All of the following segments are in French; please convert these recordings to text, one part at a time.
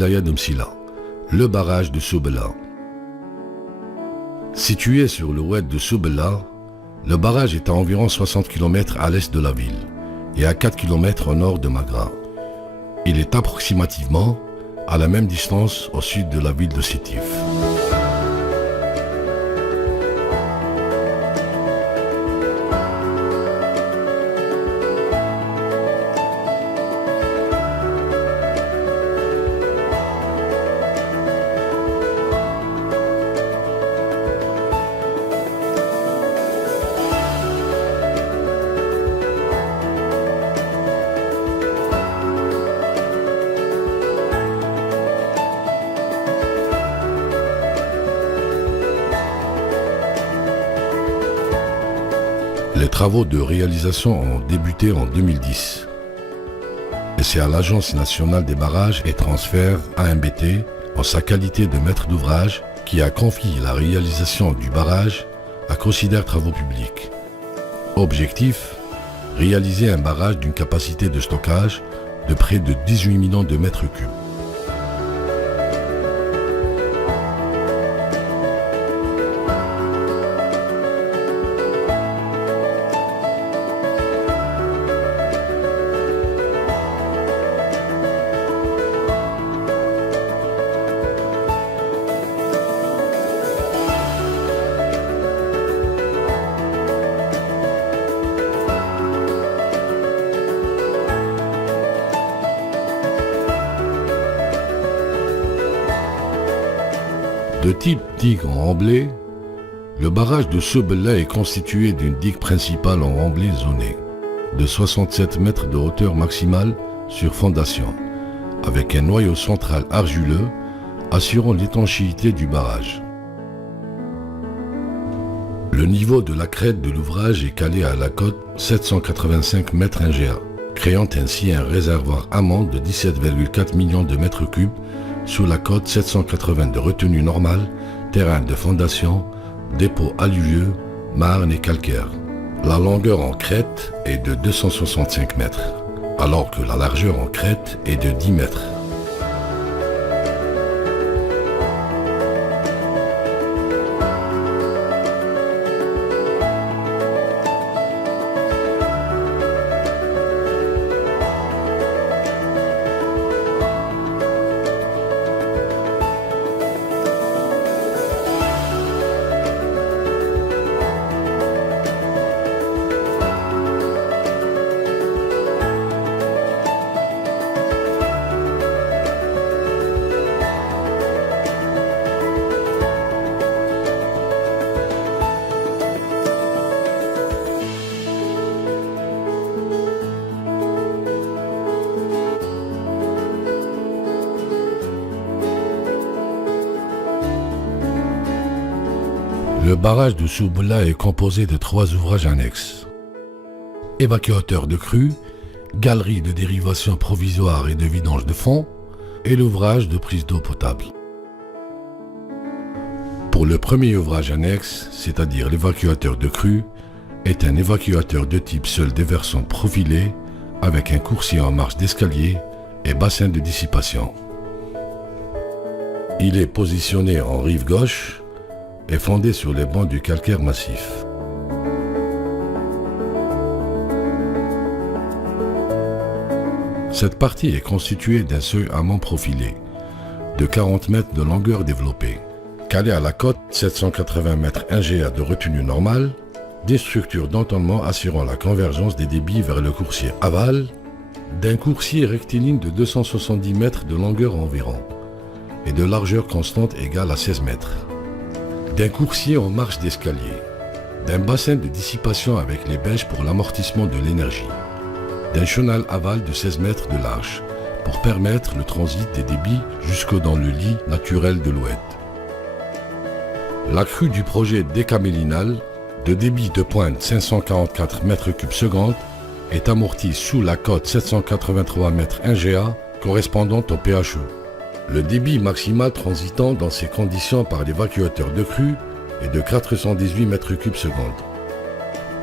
wilaya de Msila, le barrage de Soubela. Situé sur le oued de Soubela, le barrage est à environ 60 km à l'est de la ville et à 4 km au nord de Magra. Il est approximativement à la même distance au sud de la ville de Sétif. Les travaux de réalisation ont débuté en 2010 et c'est à l'Agence nationale des barrages et transferts AMBT, en sa qualité de maître d'ouvrage, qui a confié la réalisation du barrage à Considère Travaux Publics. Objectif, réaliser un barrage d'une capacité de stockage de près de 18 millions de mètres cubes. De type digue en remblai, le barrage de Soubela est constitué d'une digue principale en remblai zoné, de 67 mètres de hauteur maximale sur fondation, avec un noyau central argileux assurant l'étanchéité du barrage. Le niveau de la crête de l'ouvrage est calé à la cote 785 mètres 1 GA, créant ainsi un réservoir amont de 17,4 millions de mètres cubes sous la cote 780 de retenue normale, terrain de fondation, dépôt alluvieux, marne et calcaire. La longueur en crête est de 265 mètres, alors que la largeur en crête est de 10 mètres. Le barrage de Soubela est composé de 3 ouvrages annexes. Évacuateur de crue, galerie de dérivation provisoire et de vidange de fond, et l'ouvrage de prise d'eau potable. Pour le premier ouvrage annexe, c'est-à-dire l'évacuateur de crue, est un évacuateur de type seul déversant profilé avec un coursier en marche d'escalier et bassin de dissipation. Il est positionné en rive gauche et fondé sur les bancs du calcaire massif. Cette partie est constituée d'un seuil amont profilé, de 40 mètres de longueur développée, calé à la cote 780 mètres 1 GA de retenue normale, des structures d'entonnement assurant la convergence des débits vers le coursier aval, d'un coursier rectiligne de 270 mètres de longueur environ, et de largeur constante égale à 16 mètres. D'un coursier en marche d'escalier, d'un bassin de dissipation avec les bêches pour l'amortissement de l'énergie, d'un chenal aval de 16 mètres de large pour permettre le transit des débits jusque dans le lit naturel de l'oued. La crue du projet décamélinal, de débit de pointe 544 mètres cubes secondes, est amortie sous la cote 783 mètres 1 GA correspondante au PHE. Le débit maximal transitant dans ces conditions par l'évacuateur de crue est de 418 mètres cubes secondes.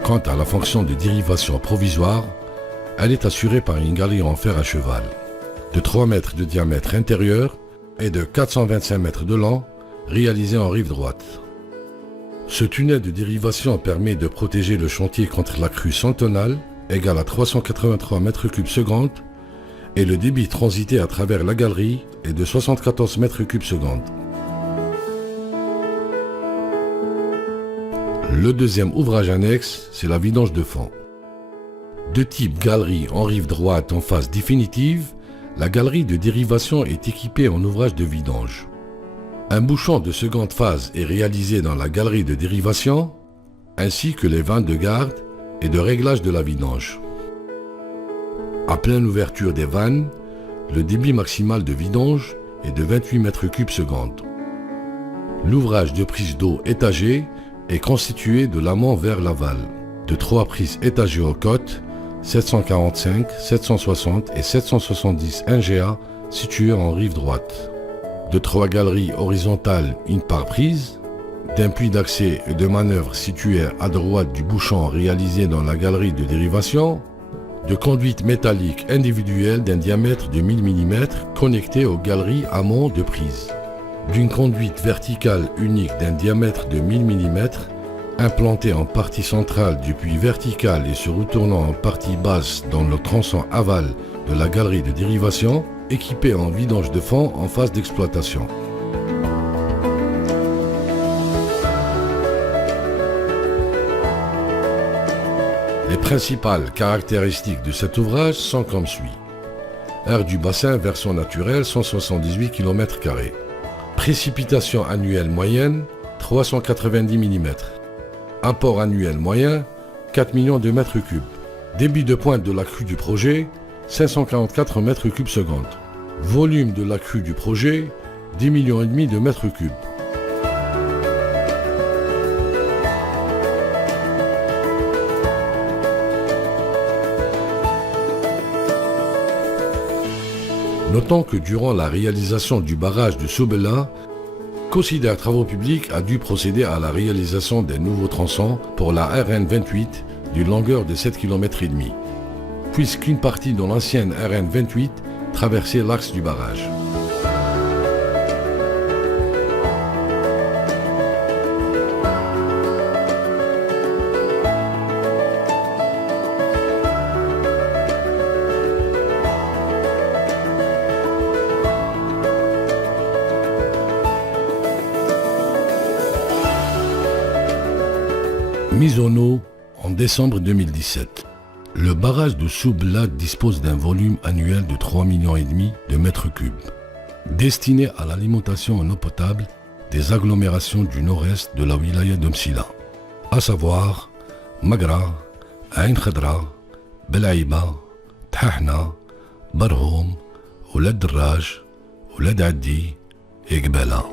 Quant à la fonction de dérivation provisoire, elle est assurée par une galerie en fer à cheval, de 3 mètres de diamètre intérieur et de 425 mètres de long, réalisé en rive droite. Ce tunnel de dérivation permet de protéger le chantier contre la crue centenale, égale à 383 mètres cubes secondes, et le débit transité à travers la galerie est de 74 mètres cubes secondes. Le deuxième ouvrage annexe, c'est la vidange de fond. De type galerie en rive droite en phase définitive, la galerie de dérivation est équipée en ouvrage de vidange. Un bouchon de seconde phase est réalisé dans la galerie de dérivation, ainsi que les vannes de garde et de réglage de la vidange. À pleine ouverture des vannes, le débit maximal de vidange est de 28 mètres cubes secondes. L'ouvrage de prise d'eau étagée est constitué de l'amont vers l'aval, de 3 prises étagées aux côtes, 745, 760 et 770 NGA situées en rive droite, de 3 galeries horizontales, une par prise, d'un puits d'accès et de manœuvre situé à droite du bouchon réalisé dans la galerie de dérivation, de conduites métalliques individuelles d'un diamètre de 1000 mm connectées aux galeries amont de prise, d'une conduite verticale unique d'un diamètre de 1000 mm implantée en partie centrale du puits vertical et se retournant en partie basse dans le tronçon aval de la galerie de dérivation, équipée en vidange de fond en phase d'exploitation. Les principales caractéristiques de cet ouvrage sont comme suit. Aire du bassin version naturelle 178 km². Précipitation annuelle moyenne 390 mm. Apport annuel moyen 4 millions de mètres cubes. Débit de pointe de la crue du projet 544 mètres cubes secondes. Volume de la crue du projet 10 millions et demi de mètres cubes. Notons que durant la réalisation du barrage de Soubela, Considère Travaux Publics a dû procéder à la réalisation des nouveaux tronçons pour la RN 28 d'une longueur de 7,5 km, puisqu'une partie de l'ancienne RN 28 traversait l'axe du barrage. Mise en eau en décembre 2017. Le barrage de Soubela dispose d'un volume annuel de 3,5 millions de mètres cubes, destiné à l'alimentation en eau potable des agglomérations du nord-est de la wilaya de Msila, à savoir Magra, Ain Khadra, Belaïba, Tahna, Barhoum, Oulad Draj, Oulad Addi et Gbela.